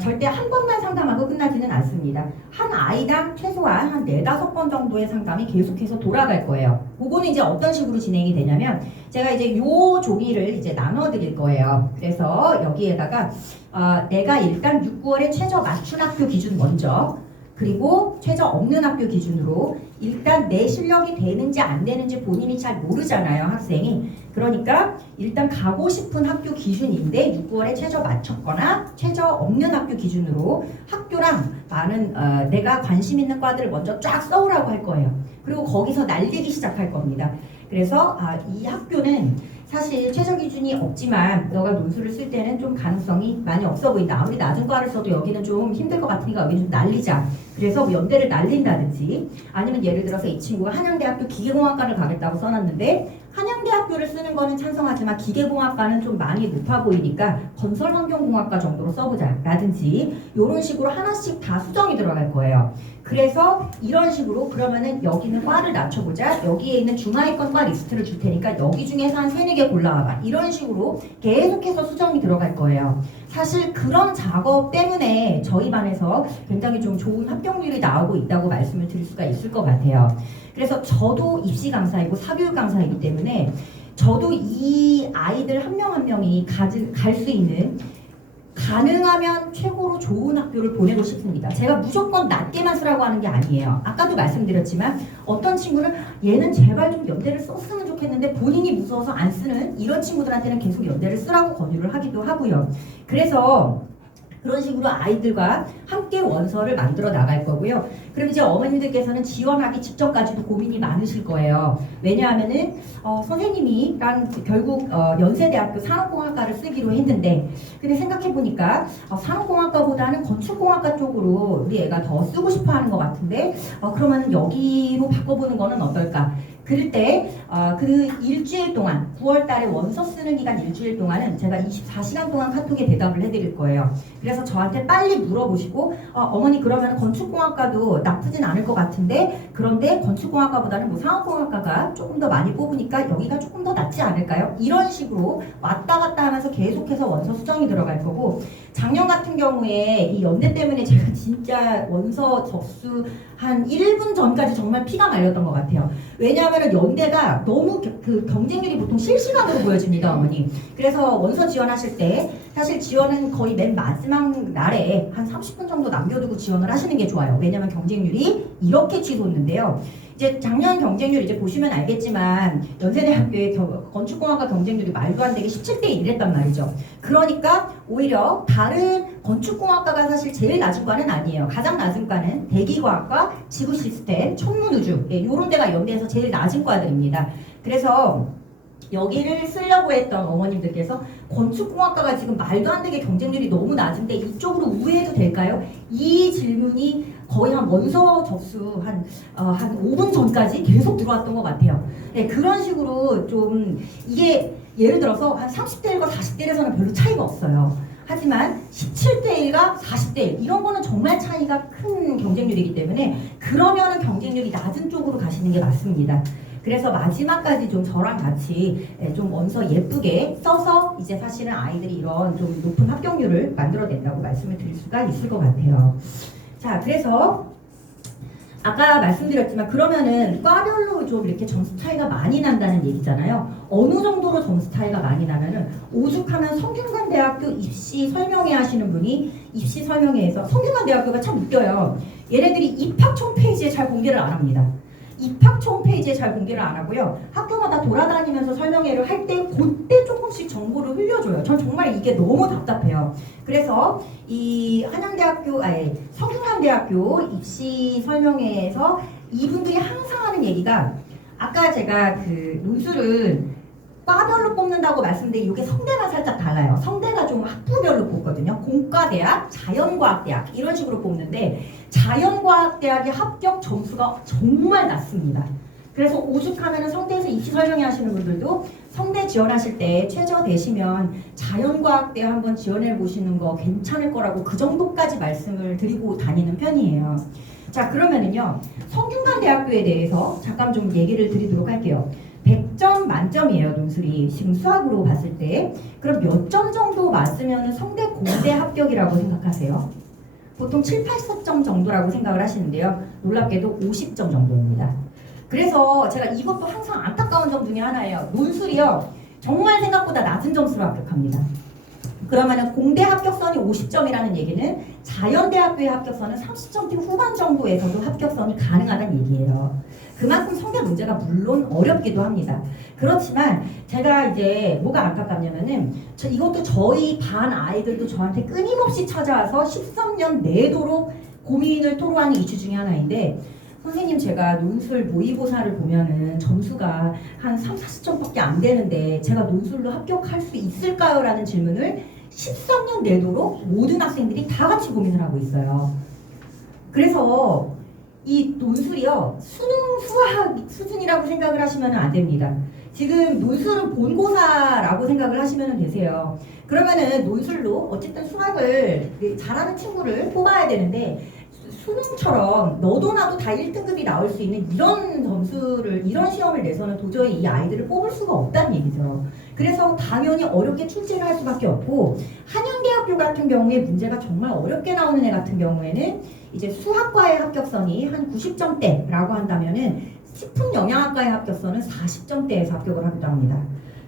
절대 한 번만 상담하고 끝나지는 않습니다. 한 아이당 최소한 한 4-5번 정도의 상담이 계속해서 돌아갈 거예요. 그거는 이제 어떤 식으로 진행이 되냐면 제가 이제 요 종이를 이제 나눠 드릴 거예요. 그래서 여기에다가 내가 일단 6, 9월에 최저 맞춘 학교 기준 먼저, 그리고 최저 없는 학교 기준으로 일단 내 실력이 되는지 안 되는지 본인이 잘 모르잖아요, 학생이. 그러니까 일단 가고 싶은 학교 기준인데 6, 9월에 최저 맞췄거나 최저 없는 학교 기준으로 학교랑 많은 내가 관심 있는 과들을 먼저 쫙 써오라고 할 거예요. 그리고 거기서 날리기 시작할 겁니다. 그래서 이 학교는 사실 최저 기준이 없지만 너가 논술을 쓸 때는 좀 가능성이 많이 없어 보인다. 아무리 낮은 과를 써도 여기는 좀 힘들 것 같으니까 여기는 좀 날리자. 그래서 뭐 연대를 날린다든지, 아니면 예를 들어서 이 친구가 한양대학교 기계공학과를 가겠다고 써놨는데 한양대학교를 쓰는 거는 찬성하지만 기계공학과는 좀 많이 높아 보이니까 건설환경공학과 정도로 써보자 라든지, 이런 식으로 하나씩 다 수정이 들어갈 거예요. 그래서 이런 식으로 그러면은 여기는 과를 낮춰보자, 여기에 있는 중하위권과 리스트를 줄 테니까 여기 중에서 한 3-4개 골라와봐, 이런 식으로 계속해서 수정이 들어갈 거예요. 사실 그런 작업 때문에 저희 반에서 굉장히 좀 좋은 합격률이 나오고 있다고 말씀을 드릴 수가 있을 것 같아요. 그래서 저도 입시 강사이고 사교육 강사이기 때문에 저도 이 아이들 한 명 한 명이 갈 수 있는 가능하면 최고로 좋은 학교를 보내고 싶습니다. 제가 무조건 낮게만 쓰라고 하는 게 아니에요. 아까도 말씀드렸지만 어떤 친구는 얘는 제발 좀 연대를 썼으면 좋겠는데 본인이 무서워서 안 쓰는 이런 친구들한테는 계속 연대를 쓰라고 권유를 하기도 하고요. 그래서 그런 식으로 아이들과 함께 원서를 만들어 나갈 거고요. 그럼 이제 어머님들께서는 지원하기 직전까지도 고민이 많으실 거예요. 왜냐하면은 선생님이랑 결국 연세대학교 산업공학과를 쓰기로 했는데, 근데 생각해보니까 산업공학과보다는 건축공학과 쪽으로 우리 애가 더 쓰고 싶어하는 것 같은데 그러면 여기로 바꿔보는 거는 어떨까? 그럴 때 그 일주일 동안 9월 달에 원서 쓰는 기간 일주일 동안은 제가 24시간 동안 카톡에 대답을 해드릴 거예요. 그래서 저한테 빨리 물어보시고 어머니 그러면 건축공학과도 나쁘진 않을 것 같은데, 그런데 건축공학과보다는 뭐 상업공학과가 조금 더 많이 뽑으니까 여기가 조금 더 낫지 않을까요? 이런 식으로 왔다 갔다 하면서 계속해서 원서 수정이 들어갈 거고, 작년 같은 경우에 이 연대 때문에 제가 진짜 원서 접수하는 한 1분 전까지 정말 피가 말렸던 것 같아요. 왜냐하면 연대가 너무 그 경쟁률이 보통 실시간으로 보여집니다, 어머니. 그래서 원서 지원하실 때 사실 지원은 거의 맨 마지막 날에 한 30분 정도 남겨두고 지원을 하시는 게 좋아요. 왜냐하면 경쟁률이 이렇게 치솟는데요. 이제 작년 경쟁률 이제 보시면 알겠지만 연세대학교의 건축공학과 경쟁률이 말도 안 되게 17대 1이랬단 말이죠. 그러니까 오히려 다른 건축공학과가 사실 제일 낮은 과는 아니에요. 가장 낮은 과는 대기과학과, 지구시스템, 천문우주 이런 데가 연대에서 제일 낮은 과들입니다. 그래서 여기를 쓰려고 했던 어머님들께서 건축공학과가 지금 말도 안 되게 경쟁률이 너무 낮은데 이쪽으로 우회해도 될까요? 이 질문이 거의 한 원서 접수 한 5분 전까지 계속 들어왔던 것 같아요. 네, 그런 식으로 좀 이게 예를 들어서 한 30대 1과 40대 1에서는 별로 차이가 없어요. 하지만 17대 1과 40대 1 이런 거는 정말 차이가 큰 경쟁률이기 때문에 그러면은 경쟁률이 낮은 쪽으로 가시는 게 맞습니다. 그래서 마지막까지 좀 저랑 같이 좀 원서 예쁘게 써서 이제 사실은 아이들이 이런 좀 높은 합격률을 만들어낸다고 말씀을 드릴 수가 있을 것 같아요. 자, 그래서 아까 말씀드렸지만 그러면은 과별로 좀 이렇게 점수 차이가 많이 난다는 얘기잖아요. 어느 정도로 점수 차이가 많이 나면은 오죽하면 성균관대학교 입시 설명회 하시는 분이 입시 설명회에서 성균관대학교가 참 웃겨요. 얘네들이 입학처 홈페이지에 잘 공개를 안 합니다. 입학처 홈페이지에 잘 공개를 안 하고요. 학교마다 돌아다니면서 설명회를 할 때 그때 조금씩 정보를 흘려줘요. 전 정말 이게 너무 답답해요. 그래서 이 성균관대학교 입시 설명회에서 이분들이 항상 하는 얘기가 아까 제가 그 논술은 과별로 뽑는다고 말씀드린 이게 성대가 살짝 달라요. 성대가 좀 학부별로 뽑거든요. 공과대학, 자연과학대학 이런 식으로 뽑는데 자연과학대학의 합격 점수가 정말 낮습니다. 그래서 오죽하면 성대에서 입시 설명회 하시는 분들도 성대 지원하실 때 최저 되시면 자연과학대학 한번 지원해 보시는 거 괜찮을 거라고 그 정도까지 말씀을 드리고 다니는 편이에요. 자, 그러면은요 성균관대학교에 대해서 잠깐 좀 얘기를 드리도록 할게요. 100점 만점이에요, 논술이. 지금 수학으로 봤을 때. 그럼 몇 점 정도 맞으면 성대 공대 합격이라고 생각하세요? 보통 7, 8점 정도라고 생각을 하시는데요. 놀랍게도 50점 정도입니다. 그래서 제가 이것도 항상 안타까운 점 중에 하나예요. 논술이요. 정말 생각보다 낮은 점수로 합격합니다. 그러면은 공대 합격선이 50점이라는 얘기는 자연대학교의 합격선은 30점 후반 정도에서도 합격선이 가능하다는 얘기예요. 그만큼 성대 문제가 물론 어렵기도 합니다. 그렇지만 제가 이제 뭐가 안타깝냐면은 이것도 저희 반 아이들도 저한테 끊임없이 찾아와서 13년 내도록 고민을 토로하는 이슈 중에 하나인데 선생님 제가 논술 모의고사를 보면은 점수가 한 3, 40점밖에 안 되는데 제가 논술로 합격할 수 있을까요? 라는 질문을 13년 내도록 모든 학생들이 다 같이 고민을 하고 있어요. 그래서 이 논술이요 수능 수학 수준이라고 생각을 하시면 안 됩니다. 지금 논술은 본고사라고 생각을 하시면 되세요. 그러면은 논술로 어쨌든 수학을 잘하는 친구를 뽑아야 되는데 수능처럼 너도 나도 다 1등급이 나올 수 있는 이런 점수를 이런 시험을 내서는 도저히 이 아이들을 뽑을 수가 없다는 얘기죠. 그래서 당연히 어렵게 출제를 할 수밖에 없고 한양대학교 같은 경우에 문제가 정말 어렵게 나오는 애 같은 경우에는 이제 수학과의 합격선이 한 90점대라고 한다면은 식품영양학과의 합격선은 40점대에서 합격을 하기도 합니다.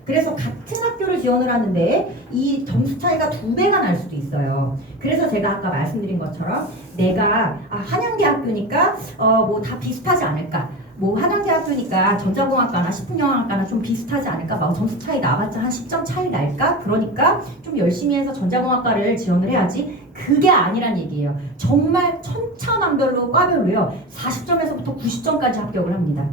그래서 같은 학교를 지원을 하는데 이 점수 차이가 2배가 날 수도 있어요. 그래서 제가 아까 말씀드린 것처럼 내가 한양대학교니까 뭐 다 비슷하지 않을까, 뭐 한양대학교니까 전자공학과나 식품영양학과나 좀 비슷하지 않을까, 막 점수 차이 나봤자 한 10점 차이 날까, 그러니까 좀 열심히 해서 전자공학과를 지원을 해야지. 그게 아니란 얘기예요. 정말 천차만별로 과별로요 40점에서부터 90점까지 합격을 합니다.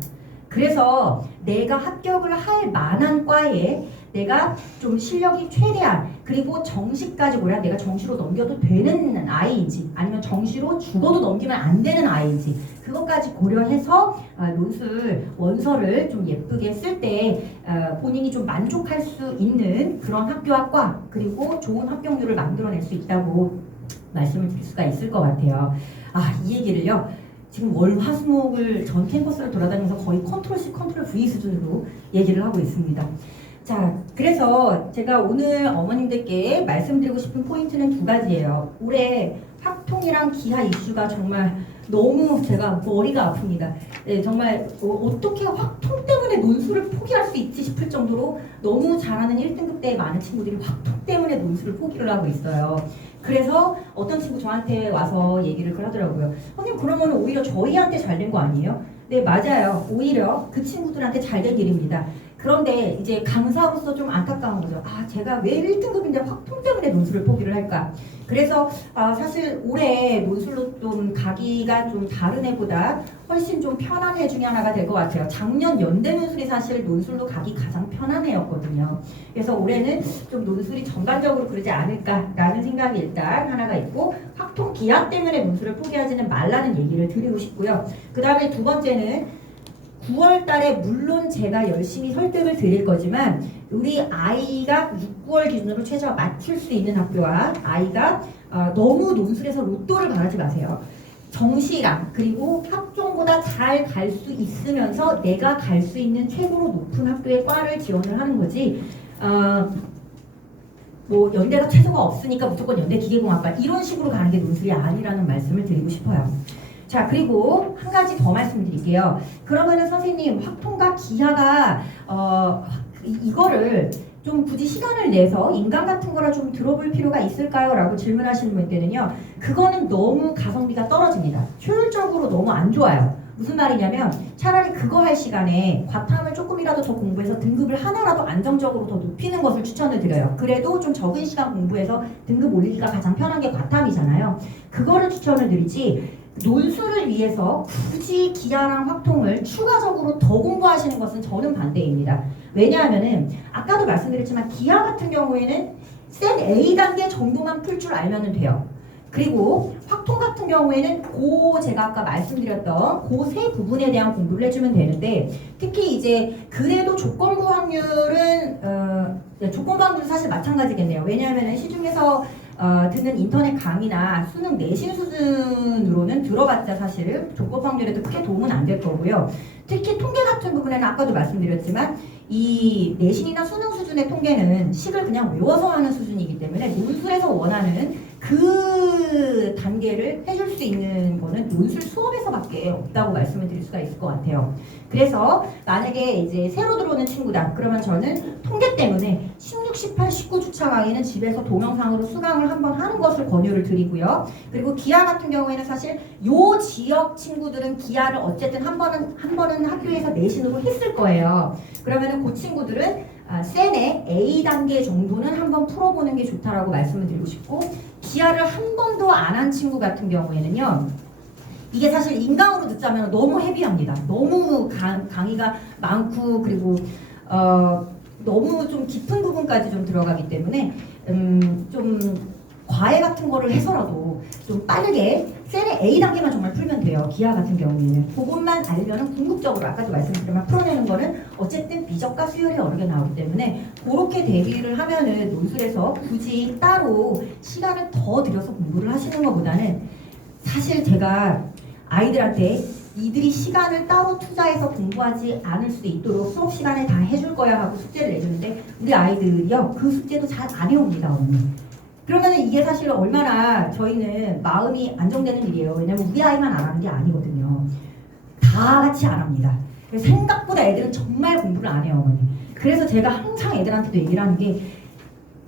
그래서 내가 합격을 할 만한 과에 내가 좀 실력이 최대한, 그리고 정시까지 고려한 내가 정시로 넘겨도 되는 아이인지 아니면 정시로 죽어도 넘기면 안 되는 아이인지 그것까지 고려해서 논술 원서를 좀 예쁘게 쓸 때 본인이 좀 만족할 수 있는 그런 학교와 과, 그리고 좋은 합격률을 만들어낼 수 있다고 말씀을 드릴 수가 있을 것 같아요. 이 얘기를요 지금 월, 화, 수, 목을 전 캠퍼스를 돌아다니면서 거의 컨트롤 C, 컨트롤 V 수준으로 얘기를 하고 있습니다. 자, 그래서 제가 오늘 어머님들께 말씀드리고 싶은 포인트는 2가지예요. 올해 학통이랑 기하 이슈가 정말 너무 제가 머리가 아픕니다. 네, 정말 어떻게 확통 때문에 논술을 포기할 수 있지 싶을 정도로 너무 잘하는 1등급 대에 많은 친구들이 확통 때문에 논술을 포기를 하고 있어요. 그래서 어떤 친구 저한테 와서 얘기를 하더라고요. 선생님, 그러면 오히려 저희한테 잘 된 거 아니에요? 네, 맞아요. 오히려 그 친구들한테 잘 된 일입니다. 그런데 이제 강사로서 좀 안타까운 거죠. 아, 제가 왜 1등급인데 확통 때문에 논술을 포기를 할까? 그래서 사실 올해 논술로 좀 가기가 좀 다른 해보다 훨씬 좀 편한 해 중에 하나가 될 것 같아요. 작년 연대 논술이 사실 논술로 가기 가장 편한 해였거든요. 그래서 올해는 좀 논술이 전반적으로 그러지 않을까라는 생각이 일단 하나가 있고, 확통 기한 때문에 논술을 포기하지는 말라는 얘기를 드리고 싶고요. 그 다음에 두 번째는 9월 달에 물론 제가 열심히 설득을 드릴 거지만 우리 아이가 6, 9월 기준으로 최저 맞출 수 있는 학교와 아이가 너무 논술에서 로또를 바라지 마세요. 정시랑 그리고 학종보다 잘 갈 수 있으면서 내가 갈 수 있는 최고로 높은 학교에 과를 지원을 하는 거지, 뭐 연대가 최저가 없으니까 무조건 연대 기계공학과 이런 식으로 가는 게 논술이 아니라는 말씀을 드리고 싶어요. 자, 그리고 한 가지 더 말씀드릴게요. 그러면은 선생님, 확통과 기하가 이거를 좀 굳이 시간을 내서 인강 같은 거라 좀 들어볼 필요가 있을까요? 라고 질문하시는 분께는요, 그거는 너무 가성비가 떨어집니다. 효율적으로 너무 안 좋아요. 무슨 말이냐면 차라리 그거 할 시간에 과탐을 조금이라도 더 공부해서 등급을 하나라도 안정적으로 더 높이는 것을 추천을 드려요. 그래도 좀 적은 시간 공부해서 등급 올리기가 가장 편한 게 과탐이잖아요. 그거를 추천을 드리지, 논술을 위해서 굳이 기하랑 확통을 추가적으로 더 공부하시는 것은 저는 반대입니다. 왜냐하면은 아까도 말씀드렸지만 기하 같은 경우에는 센 A 단계 정도만 풀 줄 알면 돼요. 그리고 확통 같은 경우에는 제가 아까 말씀드렸던 그 세 부분에 대한 공부를 해주면 되는데, 특히 이제 그래도 조건부 확률은 조건부 확률은 사실 마찬가지겠네요. 왜냐하면 시중에서 듣는 인터넷 강의나 수능 내신 수준으로는 들어봤자 사실 조건부 확률에도 크게 도움은 안 될 거고요. 특히 통계 같은 부분에는 아까도 말씀드렸지만 이 내신이나 수능 수준의 통계는 식을 그냥 외워서 하는 수준이기 때문에 논술에서 원하는 그 단계를 해줄 수 있는 거는 논술 수업에서밖에 없다고 말씀을 드릴 수가 있을 것 같아요. 그래서 만약에 이제 새로 들어오는 친구다, 그러면 저는 통계 때문에 16, 18, 19주차 강의는 집에서 동영상으로 수강을 한번 하는 것을 권유를 드리고요. 그리고 기하 같은 경우에는 사실 요 지역 친구들은 기하를 어쨌든 한 번은 학교에서 내신으로 했을 거예요. 그러면은 그 친구들은 센의 A 단계 정도는 한번 풀어보는 게 좋다라고 말씀을 드리고 싶고, 기하를 한 번도 안 한 친구 같은 경우에는요, 이게 사실 인강으로 듣자면 너무 헤비합니다. 너무 강의가 많고, 그리고 너무 좀 깊은 부분까지 좀 들어가기 때문에 좀 과외 같은 거를 해서라도 좀 빠르게 셀의 A 단계만 정말 풀면 돼요. 기하 같은 경우에는 그것만 알면은 궁극적으로 아까도 말씀드렸지만 풀어내는 거는 어쨌든 미적과 수열이 여러 개 나오기 때문에 그렇게 대비를 하면은 논술에서 굳이 따로 시간을 더 들여서 공부를 하시는 것보다는, 사실 제가 아이들한테 이들이 시간을 따로 투자해서 공부하지 않을 수 있도록 수업 시간에 다 해줄 거야 하고 숙제를 내주는데 우리 아이들이요, 그 숙제도 잘 안 해옵니다, 언니. 그러면 이게 사실 얼마나 저희는 마음이 안정되는 일이에요. 왜냐면 우리 아이만 안 하는 게 아니거든요. 다 같이 안 합니다. 생각보다 애들은 정말 공부를 안 해요, 어머니. 그래서 제가 항상 애들한테도 얘기를 하는 게,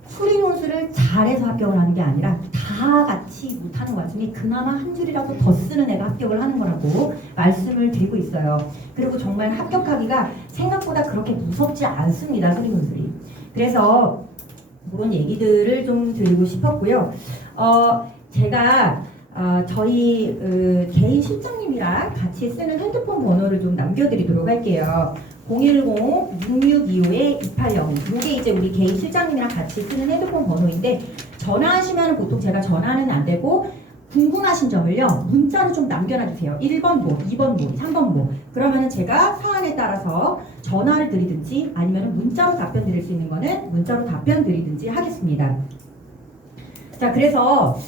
수리논술을 잘해서 합격을 하는 게 아니라 다 같이 못하는 와중에 그나마 한 줄이라도 더 쓰는 애가 합격을 하는 거라고 말씀을 드리고 있어요. 그리고 정말 합격하기가 생각보다 그렇게 무섭지 않습니다, 수리논술이. 그래서 그런 얘기들을 좀 드리고 싶었고요. 제가 저희 개인 실장님이랑 같이 쓰는 핸드폰 번호를 좀 남겨드리도록 할게요. 010-6625-2805. 이게 이제 우리 개인 실장님이랑 같이 쓰는 핸드폰 번호인데, 전화하시면 보통 제가 전화는 안 되고 궁금하신 점을요 문자로 좀 남겨놔주세요. 1번보, 2번보, 3번보. 그러면은 제가 사안에 따라서 전화를 드리든지 아니면 문자로 답변 드릴 수 있는 거는 문자로 답변 드리든지 하겠습니다. 자, 그래서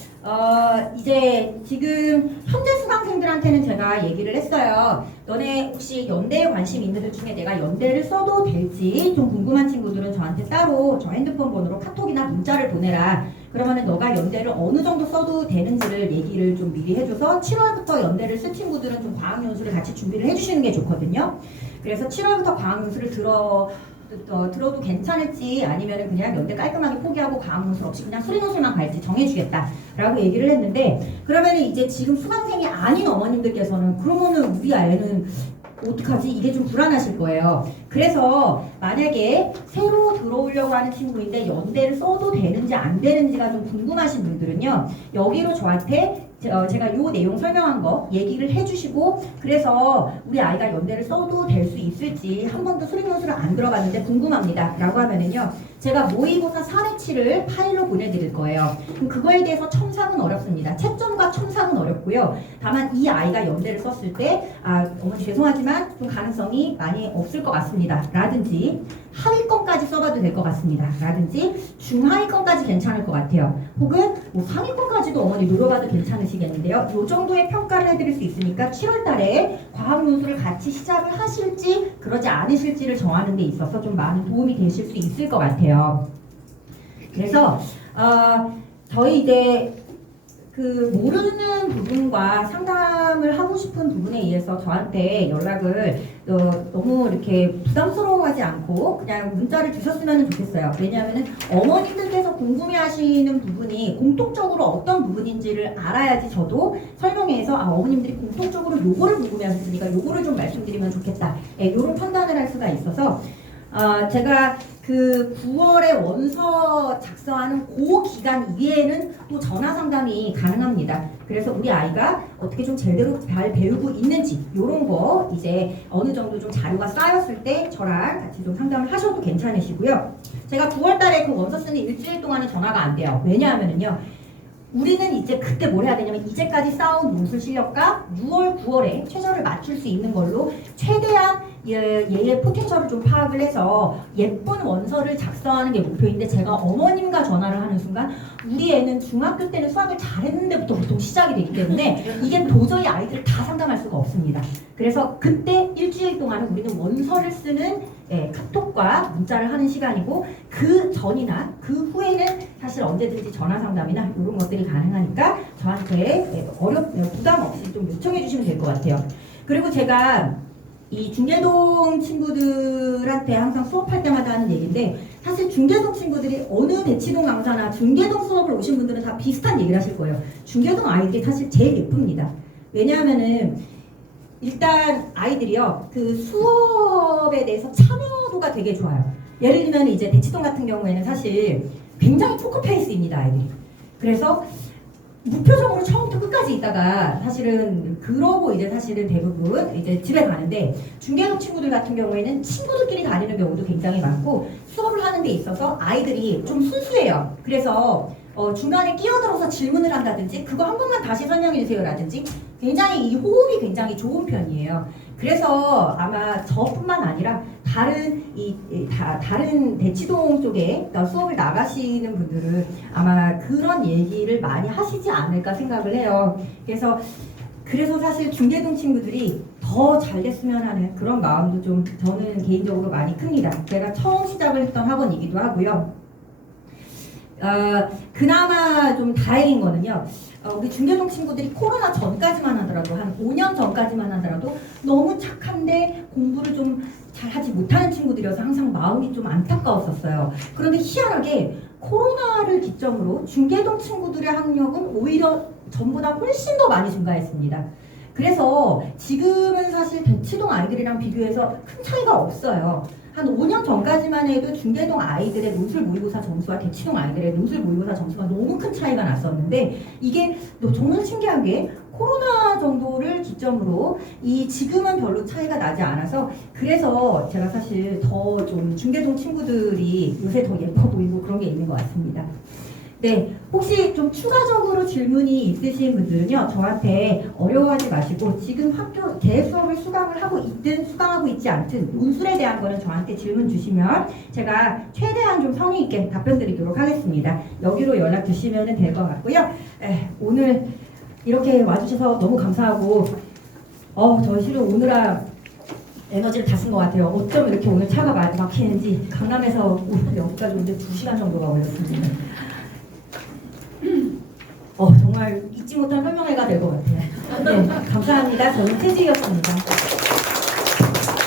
이제 지금 현재 수강생들한테는 제가 얘기를 했어요. 너네 혹시 연대에 관심 있는 들 중에 내가 연대를 써도 될지 좀 궁금한 친구들은 저한테 따로 저 핸드폰 번호로 카톡이나 문자를 보내라. 그러면은 너가 연대를 어느 정도 써도 되는지를 얘기를 좀 미리 해줘서 7월부터 연대를 쓸 친구들은 좀 과학연수를 같이 준비를 해주시는 게 좋거든요. 그래서 7월부터 과학연수를 들어도 괜찮을지 아니면은 그냥 연대 깔끔하게 포기하고 과학연수 없이 그냥 수리노술만 갈지 정해주겠다라고 얘기를 했는데, 그러면은 이제 지금 수강생이 아닌 어머님들께서는 그러면은 우리 아이는 어떡하지? 이게 좀 불안하실 거예요. 그래서 만약에 새로 들어오려고 하는 친구인데 연대를 써도 되는지 안 되는지가 좀 궁금하신 분들은요, 여기로 저한테 제가 요 내용 설명한 거 얘기를 해주시고, 그래서 우리 아이가 연대를 써도 될 수 있을지 한 번도 수리노술을 안 들어봤는데 궁금합니다 라고 하면은요, 제가 모의고사 3회치를 파일로 보내드릴 거예요. 그럼 그거에 대해서 첨삭은 어렵습니다. 채점과 첨삭은 어렵고요. 다만 이 아이가 연대를 썼을 때 어머니 죄송하지만 좀 가능성이 많이 없을 것 같습니다 라든지, 하위권까지 써봐도 될 것 같습니다 라든지, 중하위권까지 괜찮을 것 같아요, 혹은 뭐 상위권까지도 어머니 노려봐도 괜찮으시겠는데요, 이 정도의 평가를 해드릴 수 있으니까 7월 달에 과학논술을 같이 시작을 하실지 그러지 않으실지를 정하는 데 있어서 좀 많은 도움이 되실 수 있을 것 같아요. 그래서 저희 이제 그 모르는 부분과 상담을 하고 싶은 부분에 의해서 저한테 연락을 너무 이렇게 부담스러워하지 않고 그냥 문자를 주셨으면 좋겠어요. 왜냐하면 어머님들께서 궁금해하시는 부분이 공통적으로 어떤 부분인지를 알아야지 저도 설명해서 어머님들이 공통적으로 요거를 궁금해하셨으니까 요거를 좀 말씀드리면 좋겠다, 요런 판단을 할 수가 있어서 제가 그 9월에 원서 작성하는 그 기간 이외에는 또 전화 상담이 가능합니다. 그래서 우리 아이가 어떻게 좀 제대로 잘 배우고 있는지 이런 거 이제 어느 정도 좀 자료가 쌓였을 때 저랑 같이 좀 상담을 하셔도 괜찮으시고요. 제가 9월 달에 그 원서 쓰는 일주일 동안은 전화가 안 돼요. 왜냐하면요, 우리는 이제 그때 뭘 해야 되냐면 이제까지 쌓아온 논술 실력과 6월, 9월에 최저를 맞출 수 있는 걸로 최대한 얘의 포텐셜을 좀 파악을 해서 예쁜 원서를 작성하는 게 목표인데, 제가 어머님과 전화를 하는 순간 우리 애는 중학교 때는 수학을 잘했는데부터 보통 시작이 되기 때문에 이게 도저히 아이들을 다 상담할 수가 없습니다. 그래서 그때 일주일 동안은 우리는 원서를 쓰는 카톡과 문자를 하는 시간이고, 그 전이나 그 후에는 사실 언제든지 전화 상담이나 이런 것들이 가능하니까 저한테 부담 없이 좀 요청해 주시면 될 것 같아요. 그리고 제가 이 중계동 친구들한테 항상 수업할 때마다 하는 얘기인데, 사실 중계동 친구들이 어느 대치동 강사나 중계동 수업을 오신 분들은 다 비슷한 얘기를 하실 거예요. 중계동 아이들이 사실 제일 예쁩니다. 왜냐하면은 일단 아이들이요, 그 수업에 대해서 참여도가 되게 좋아요. 예를 들면 이제 대치동 같은 경우에는 사실 굉장히 포커페이스입니다, 아이들이. 그래서 무표정으로 처음부터 끝까지 있다가 사실은 그러고 이제 사실은 대부분 이제 집에 가는데, 중계동 친구들 같은 경우에는 친구들끼리 다니는 경우도 굉장히 많고, 수업을 하는 데 있어서 아이들이 좀 순수해요. 그래서 중간에 끼어들어서 질문을 한다든지 그거 한 번만 다시 설명해 주세요 라든지 굉장히 이 호흡이 굉장히 좋은 편이에요. 그래서 아마 저뿐만 아니라 다른 대치동 쪽에 수업을 나가시는 분들은 아마 그런 얘기를 많이 하시지 않을까 생각을 해요. 그래서 사실 중계동 친구들이 더 잘 됐으면 하는 그런 마음도 좀 저는 개인적으로 많이 큽니다. 제가 처음 시작을 했던 학원이기도 하고요. 그나마 좀 다행인 거는요, 우리 중계동 친구들이 코로나 전까지만 하더라도 한 5년 전까지만 하더라도 너무 착한데 공부를 좀 잘하지 못하는 친구들이어서 항상 마음이 좀 안타까웠었어요. 그런데 희한하게 코로나를 기점으로 중계동 친구들의 학력은 오히려 전보다 훨씬 더 많이 증가했습니다. 그래서 지금은 사실 대치동 아이들이랑 비교해서 큰 차이가 없어요. 한 5년 전까지만 해도 중계동 아이들의 논술 모의고사 점수와 대치동 아이들의 논술 모의고사 점수가 너무 큰 차이가 났었는데, 이게 정말 신기한 게 코로나 정도를 기점으로 지금은 별로 차이가 나지 않아서, 그래서 제가 사실 더 좀 중계동 친구들이 요새 더 예뻐 보이고 그런 게 있는 것 같습니다. 네, 혹시 좀 추가적으로 질문이 있으신 분들은요, 저한테 어려워하지 마시고 지금 학교 제 수업을 수강을 하고 있든 수강하고 있지 않든 논술에 대한 거는 저한테 질문 주시면 제가 최대한 좀 성의 있게 답변 드리도록 하겠습니다. 여기로 연락 주시면 될 것 같고요. 오늘 이렇게 와주셔서 너무 감사하고, 저 실은 오늘아 에너지를 다 쓴 것 같아요. 어쩜 이렇게 오늘 차가 막히는지, 강남에서 오늘 여기까지 오는데 2시간 정도가 걸렸습니다. 정말 잊지 못할 설명회가 될 것 같아요. 네, 감사합니다. 저는 최지희였습니다.